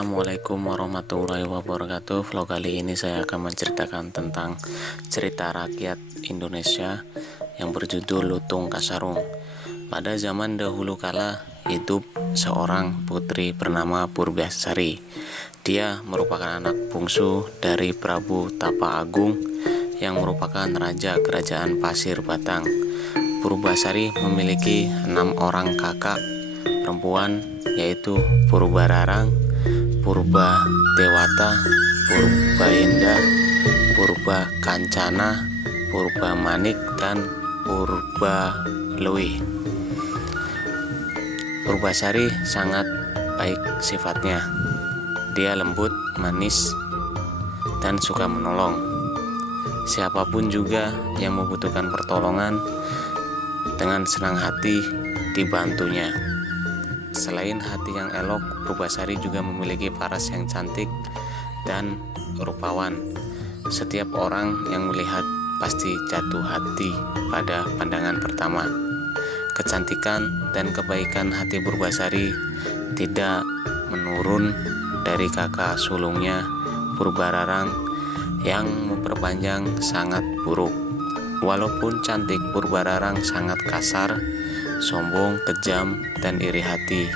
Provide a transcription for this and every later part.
Assalamualaikum warahmatullahi wabarakatuh. Vlog kali ini saya akan menceritakan tentang cerita rakyat Indonesia yang berjudul Lutung Kasarung. Pada zaman dahulu kala hidup seorang putri bernama Purbasari. Dia merupakan anak bungsu dari Prabu Tapa Agung yang merupakan raja kerajaan Pasir Batang. Purbasari memiliki 6 orang kakak perempuan, yaitu Purbararang, Purba Dewata, Purba Indah, Purba Kancana, Purba Manik, dan Purba Lui. Purbasari sangat baik sifatnya. Dia lembut, manis, dan suka menolong. Siapapun juga yang membutuhkan pertolongan, dengan senang hati dibantunya. Selain hati yang elok, Purbasari juga memiliki paras yang cantik dan rupawan. Setiap orang yang melihat pasti jatuh hati pada pandangan pertama. Kecantikan dan kebaikan hati Purbasari tidak menurun dari kakak sulungnya Purbararang yang memperpanjang sangat buruk. Walaupun cantik, Purbararang sangat kasar, sombong, kejam, dan iri hati.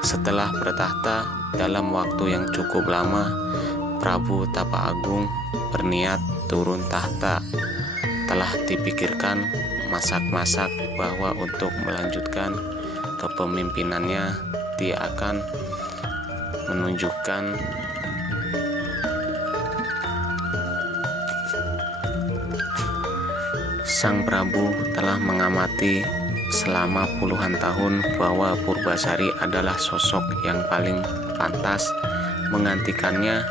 Setelah bertahta dalam waktu yang cukup lama, Prabu Tapa Agung berniat turun tahta. Telah dipikirkan masak-masak bahwa untuk melanjutkan kepemimpinannya, dia akan menunjukkan Sang Prabu telah mengamati selama puluhan tahun bahwa Purbasari adalah sosok yang paling pantas menggantikannya,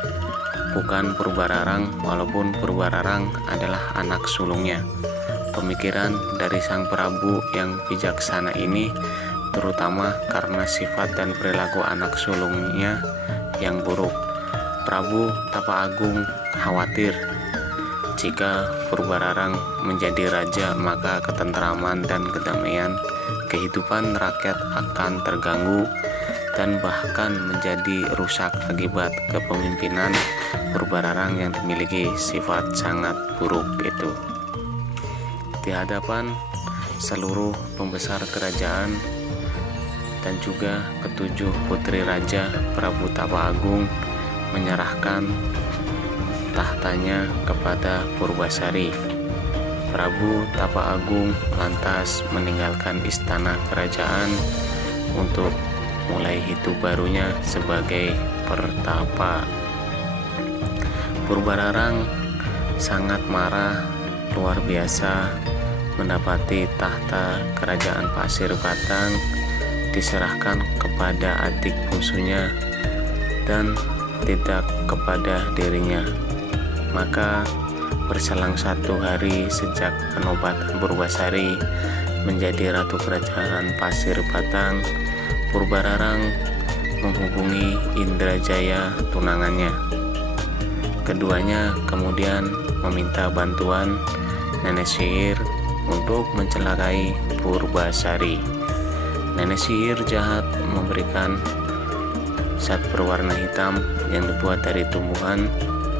bukan Purbararang, walaupun Purbararang adalah anak sulungnya. Pemikiran dari Sang Prabu yang bijaksana ini terutama karena sifat dan perilaku anak sulungnya yang buruk. Prabu Tapa Agung khawatir jika Purbararang menjadi raja, maka ketentraman dan kedamaian kehidupan rakyat akan terganggu dan bahkan menjadi rusak akibat kepemimpinan Purbararang yang dimiliki sifat sangat buruk itu. Di hadapan seluruh pembesar kerajaan dan juga ketujuh putri raja, Prabu Tapa Agung menyerahkan tahtanya kepada Purbasari. Prabu Tapa Agung lantas meninggalkan istana kerajaan untuk mulai hidup barunya sebagai pertapa. Purbararang sangat marah luar biasa mendapati tahta kerajaan Pasir Batang diserahkan kepada adik bungsunya dan tidak kepada dirinya. Maka berselang 1 hari sejak penobatan Purbasari menjadi ratu kerajaan Pasir Batang, Purbararang menghubungi Indrajaya, tunangannya. Keduanya kemudian meminta bantuan nenek sihir untuk mencelakai Purbasari. Nenek sihir jahat memberikan zat berwarna hitam yang dibuat dari tumbuhan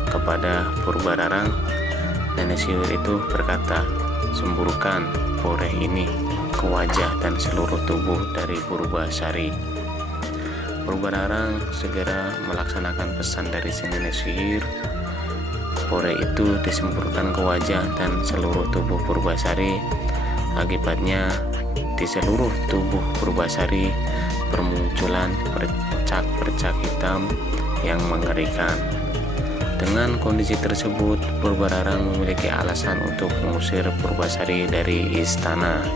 kepada Purbararang. Nenek sihir itu berkata, "Semburkan boreh ini ke wajah dan seluruh tubuh dari Purbasari." Purbararang segera melaksanakan pesan dari si nenek sihir. Boreh itu disemburkan ke wajah dan seluruh tubuh Purbasari. Akibatnya di seluruh tubuh Purbasari bermunculan bercak-bercak hitam yang mengerikan. Dengan kondisi tersebut, Purbararang memiliki alasan untuk mengusir Purbasari dari istana.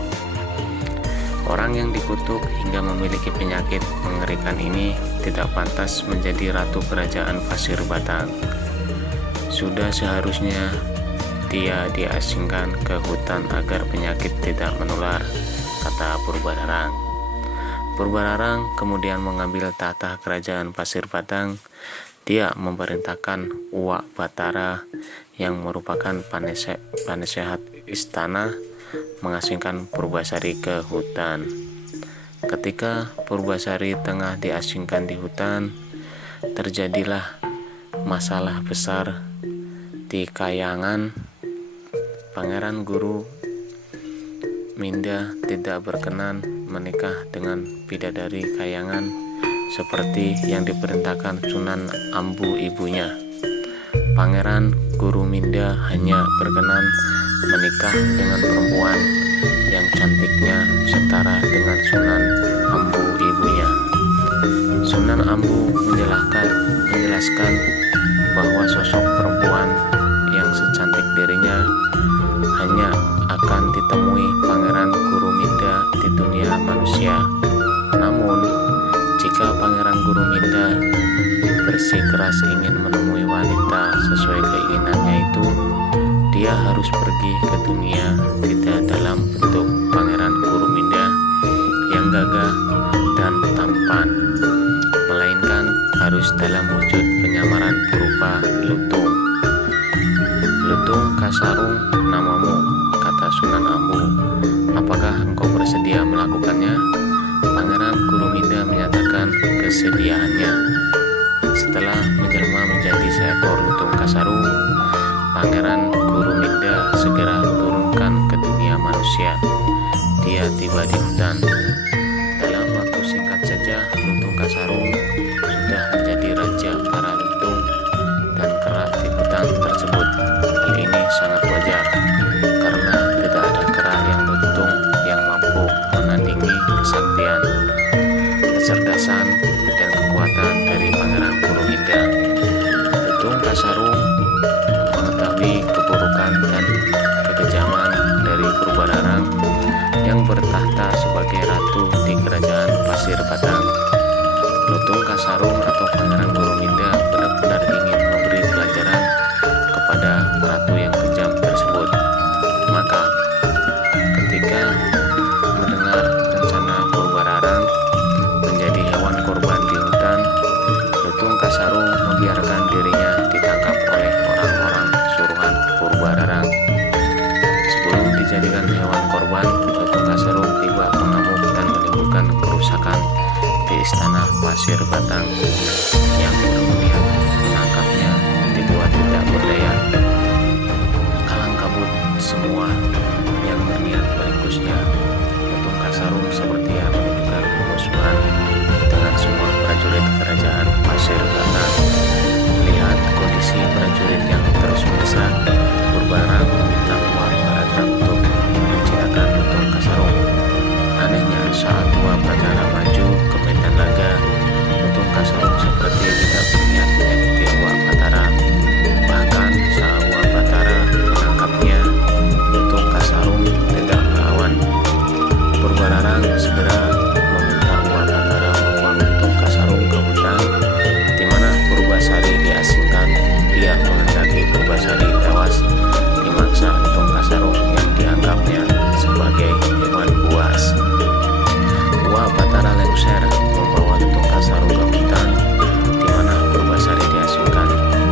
Orang yang dikutuk hingga memiliki penyakit mengerikan ini tidak pantas menjadi ratu kerajaan Pasir Batang. Sudah seharusnya dia diasingkan ke hutan agar penyakit tidak menular, kata Purbararang. Purbararang kemudian mengambil tahta kerajaan Pasir Batang. Dia memerintahkan Uwak Batara yang merupakan penasehat istana mengasingkan Purbasari ke hutan. Ketika Purbasari tengah diasingkan di hutan, terjadilah masalah besar di Kahyangan. Pangeran Guru Minda tidak berkenan menikah dengan bidadari Kahyangan seperti yang diperintahkan Sunan Ambu ibunya. Pangeran Guru Minda hanya berkenan menikah dengan perempuan yang cantiknya setara dengan Sunan Ambu ibunya. Sunan Ambu menjelaskan bahwa sosok perempuan yang secantik dirinya hanya akan ditemui Pangeran Guru Minda di dunia manusia. Namun, jika Pangeran Guru Minda bersikeras ingin menemui wanita sesuai keinginannya itu, dia harus pergi ke dunia tidak dalam bentuk Pangeran Guru Minda yang gagah dan tampan, melainkan harus dalam wujud penyamaran berupa lutung. "Lutung Kasarung namamu," kata Sunan Ambu. "Apakah engkau bersedia melakukannya?" Pangeran Guru Minda menyatakan kesediaannya. Setelah menjelma menjadi seekor lutung Kasarung, Pangeran Guru Minda segera turunkan ke dunia manusia. Dia tiba di hutan. Dalam waktu singkat saja, lutung Kasarung sudah menjadi raja para lutung dan kera di hutan tersebut. Hal ini sangat wajar, karena tidak ada kera yang lutung yang mampu menandingi kesaktian, kecerdasan, dan kekuatan dari Pangeran Guru Minda. Lutung Kasarung mengetahui keburukan dan kekejaman dari Purbalarang yang bertahta sebagai ratu di kerajaan Pasir Batang. Lutung Kasarung atau Pangeran Guru Minda benar-benar ingin memberi pelajaran kepada ratu yang kejam tersebut. Maka, ketika mendengar rencana Purbalarang menjadi hewan korban di hutan, Lutung Kasarung membiarkan dirinya ditangkap oleh orang-orang suruhan Purbalarang. Sebelum dijadikan hewan korban, Lutung Kasarung tiba mengamuk dan menimbulkan kerusakan di istana Pasir Batang. Yang berniat menangkapnya dibuat tidak berdaya. Kalang kabut semua yang berniat meringkusnya. Lutung Kasarung sepertinya menunjukkan permusuhan dengan semua prajurit kerajaan Pasir Batang. Melihat kondisi prajurit yang terus mendesak, Purbalarang meminta Wak Barata untuk menjinakkan Lutung Kasarung. Anehnya, saat Wak Batara maju ke medan laga, Lutung Kasarung seperti tidak berniat menyakiti Wak Batara. Bahkan saat Wak Batara menangkapnya, Lutung Kasarung tidak melawan. Purbalarang segera meminta Wak Batara membuang Lutung Kasarung ke hutan, di mana Purbasari diasingkan. Dia menghendaki Purbasari tewas dimaksa Lutung Kasarung yang dianggapnya sebagai hewan buas. Wak Batara lengser membawa Lutung Kasarung ke hutan, di mana Purbasari diasingkan.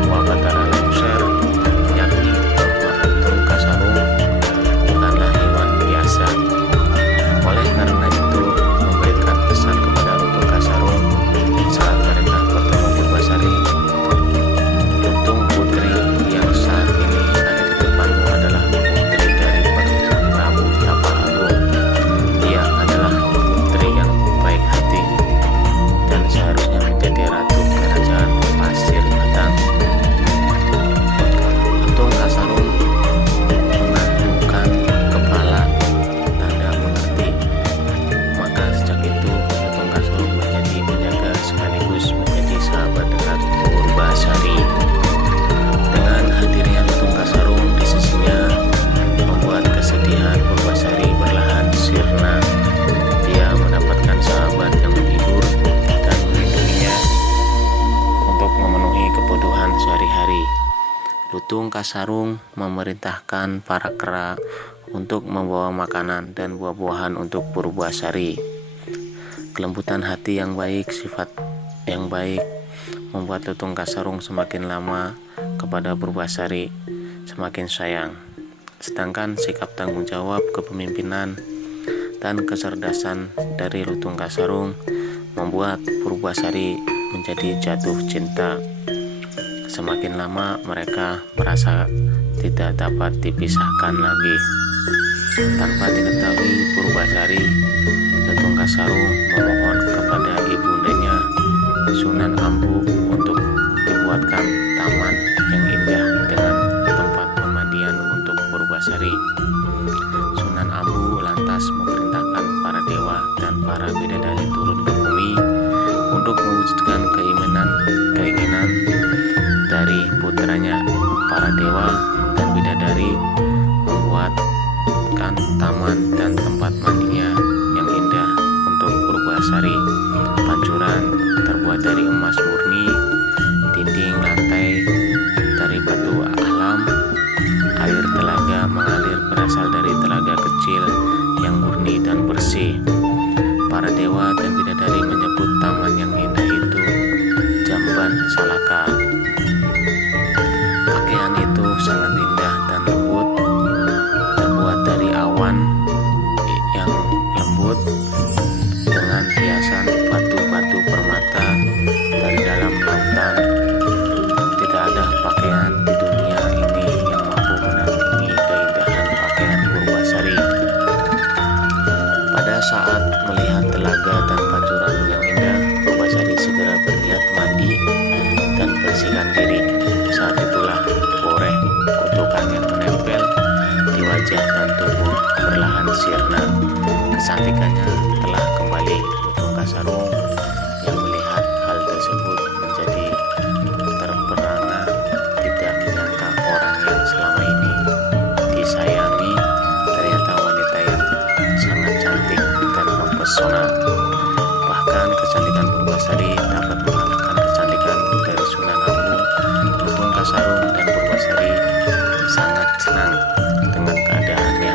Wak Batara lengser yakni bahwa Lutung Kasarung bukanlah hewan biasa. Oleh karena itu, memberikan pesan kepada Lutung Kasarung saat mereka bertemu Purbasari, "Lutung putri yang saat ini ada di depanmu adalah putri dari Prabu Tapa Agung. Dia adalah putri yang baik hati dan seharusnya menjadi ratu kerajaan Pasir Batang." Lutung Kasarung menganggukkan kepala, tanda mengerti. Maka sejak itu Lutung Kasarung menjadi penjaga sekaligus menjadi sahabat dekat Purbasari. Dengan hadirnya Lutung Kasarung di sisinya membuat kesedihan Purbasari perlahan sirna. Dia mendapatkan sahabat yang menghibur dan melindunginya untuk memenuhi kebutuhan sehari-hari. Lutung Kasarung memerintahkan para kera untuk membawa makanan dan buah-buahan untuk Purbasari. Kelembutan hati yang baik, sifat yang baik membuat Lutung Kasarung semakin lama kepada Purbasari semakin sayang. Sedangkan sikap tanggung jawab, kepemimpinan, dan kecerdasan dari Lutung Kasarung membuat Purbasari menjadi jatuh cinta. Semakin lama mereka merasa tidak dapat dipisahkan lagi. Tanpa diketahui Purbasari, Lutung Kasarung memohon kepada ibundanya Sunan Ambu untuk dibuatkan taman yang indah dengan tempat pemandian untuk Purbasari. Sunan Ambu lantas memerintahkan para dewa dan para bidadari turun ke bumi untuk mewujudkan keinginan dari putranya. Para dewa dan bidadari membuatkan taman dan tempat mandinya yang indah untuk Purbasari. Pancuran terbuat dari emas murni, dinding lantai dari batu alam, air telaga mengalir berasal dari telaga kecil yang murni dan bersih. Para dewa dan bidadari menyebut taman yang indah itu Jamban Salaka. Pakaian itu sangat indah dan lembut, terbuat dari awan yang lembut dengan hiasan batu-batu permata dari dalam lautan. Tidak ada pakaian di dunia ini yang mampu menandingi keindahan pakaian Purbasari. Pada saat melihat telaga dan pancuran yang indah, Purbasari segera berniat mandi dan bersihkan diri. Saat itulah boreh kutukan yang menempel di wajah dan tubuh perlahan sirna. Kecantikannya telah kembali. Lutung Kasarung yang melihat hal tersebut menjadi terperangah, tidak menyangka orang yang selama ini disayangi ternyata wanita yang sangat cantik dan mempesona. Bahkan kecantikan Purbasari dapat mengalahkan kecantikan dari Sunan Ambu. Lutung Kasarung dan Purbasari sangat senang dengan keadaannya.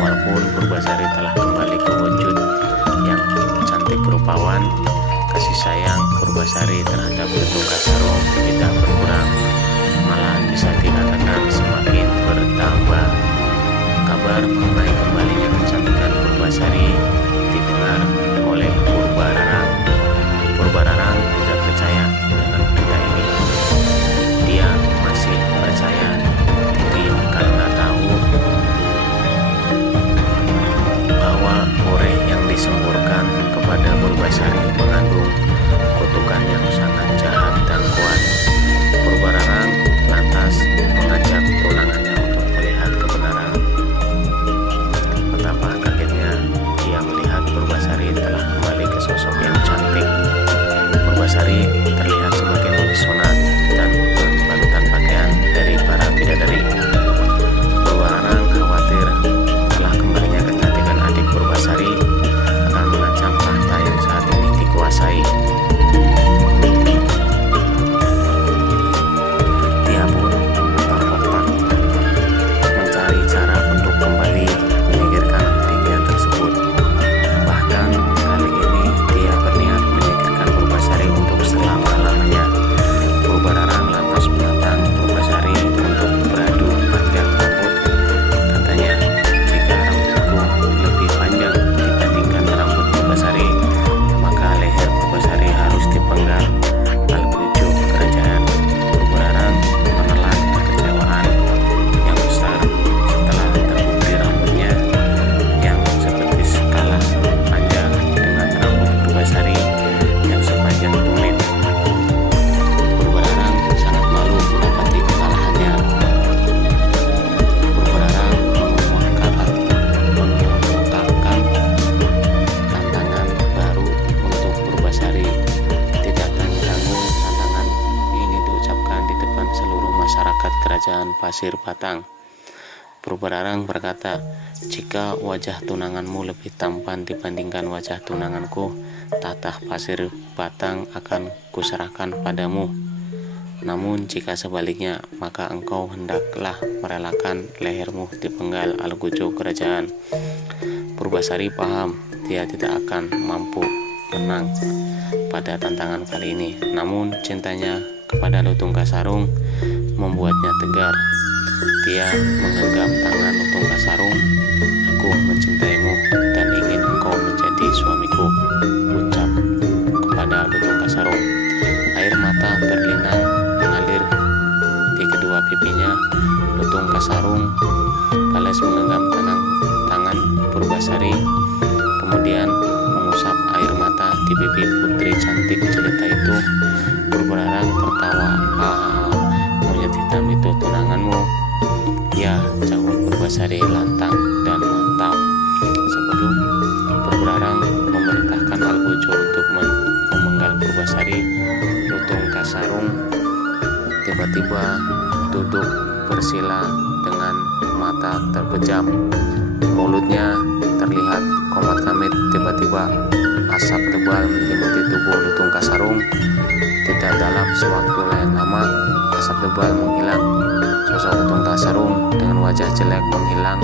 Walaupun Purbasari telah kembali ke wujud yang cantik rupawan, kasih sayang Purbasari terhadap Lutung Kasarung tidak berkurang, malah bisa dikatakan semakin bertambah. Kabar mengenai kembalinya kecantikan Purbasari didengar oleh Purbararang. Purbararang tidak percaya dengan berita ini. Dia masih percaya diri karena tahu bahwa boreh yang disemburkan kepada Purbasari mengandung kutukan yang sangat jahat dan kuat. Purbararang lantas mengajak tunangannya untuk melihat kebenaran. Betapa kagetnya dia melihat Purbasari telah kembali ke sosok yang cantik. Purbasari terlihat semakin mempesona dan berbalutan pakaian dari para bidadari. Purbararang khawatir telah kembalinya kecantikan adik Purbasari akan mengancam tahta yang saat ini dikuasai. Dia pun memutar otak mencari cara untuk kembali menyingkirkan adiknya tersebut. Bahkan kali ini dia berniat menyingkirkan Purbasari untuk selama-lamanya. Purbararang lantas menantang Purbasari untuk beradu panjang rambut. Katanya, jika rambutku lebih panjang dibandingkan rambut Purbasari, maka leher Purbasari harus dipenggal al-kujuk kerajaan. Purbararang menelan kekecewaan yang besar setelah terbukti rambutnya yang seperti kalah panjang dengan rambut Purbasari yang sepanjang tumit. Purbararang sangat malu mendapati kekalahannya. Purbararang mengungkapkan tantangan baru untuk Purbasari. Tidak tanggung-tanggung tantangan ini diucapkan di depan seluruh masyarakat kerajaan Pasir Batang. Purbararang berkata, "Jika wajah tunanganmu lebih tampan dibandingkan wajah tunanganku, tahta Pasir Batang akan kuserahkan padamu. Namun jika sebaliknya, maka engkau hendaklah merelakan lehermu dipenggal al-kujuk kerajaan." Purbasari paham dia tidak akan mampu menang pada tantangan kali ini. Namun cintanya kepada Lutung Kasarung membuatnya tegar. Dia menggenggam tangan Lutung Kasarung. "Aku mencintaimu dan ingin engkau menjadi suamiku," ucap kepada Lutung Kasarung. Lutung Kasarung balas menggenggam tangan Purbasari, kemudian mengusap air mata di pipi putri cantik jelita itu. Purbararang tertawa, "Hahaha, monyet hitam itu tunanganmu?" "Ya," jawab Purbasari lantang dan mantap. Sebelum Purbararang memerintahkan Albojo untuk memenggal Purbasari, Lutung Kasarung tiba-tiba duduk bersila dengan mata terpejam. Mulutnya terlihat komat-kamit. Tiba-tiba asap tebal menyelimuti tubuh Lutung Kasarung. Tidak dalam sewaktu yang lama, asap tebal menghilang. Sosok Lutung Kasarung dengan wajah jelek menghilang.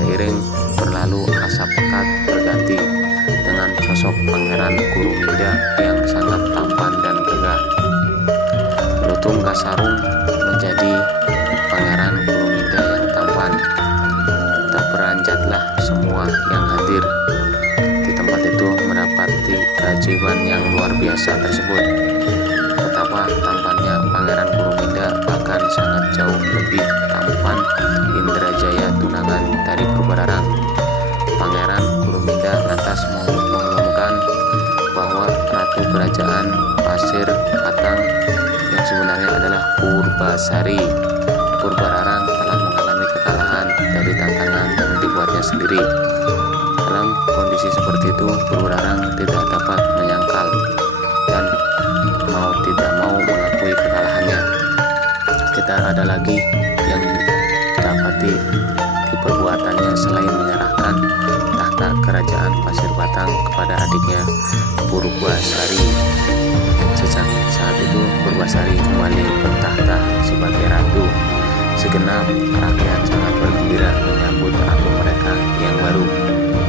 Seiring berlalu, asap pekat berganti dengan sosok Pangeran Kuruminda yang sangat tampan dan gagah. Lutung Kasarung menjadi Pangeran Kuruminda yang tampan. Terperanjatlah semua yang hadir di tempat itu mendapati keajaiban yang luar biasa tersebut. Betapa tampannya Pangeran Kuruminda, bahkan sangat jauh lebih tampan Indrajaya tunangan dari Purbararang. Pangeran Kuruminda lantas mengumumkan bahwa Ratu Kerajaan Pasir Batang yang sebenarnya adalah Purbasari. Purbararang telah mengalami kekalahan dari tantangan yang dibuatnya sendiri. Dalam kondisi seperti itu, Purbararang tidak dapat menyangkal dan tidak mau mengakui kekalahannya. Tidak ada lagi yang dapati di perbuatannya selain menyerahkan tahta kerajaan Pasir Batang kepada adiknya Purbasari. Sejak saat itu Purbasari kembali bertahta sebagai ratu. Segenap rakyat sangat bergembira menyambut ratu mereka yang baru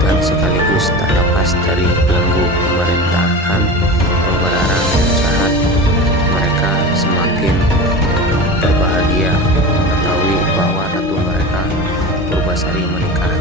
dan sekaligus terlepas dari belenggu pemerintahan Purbararang yang jahat. Mereka semakin berbahagia mengetahui bahwa ratu mereka Purbasari menikah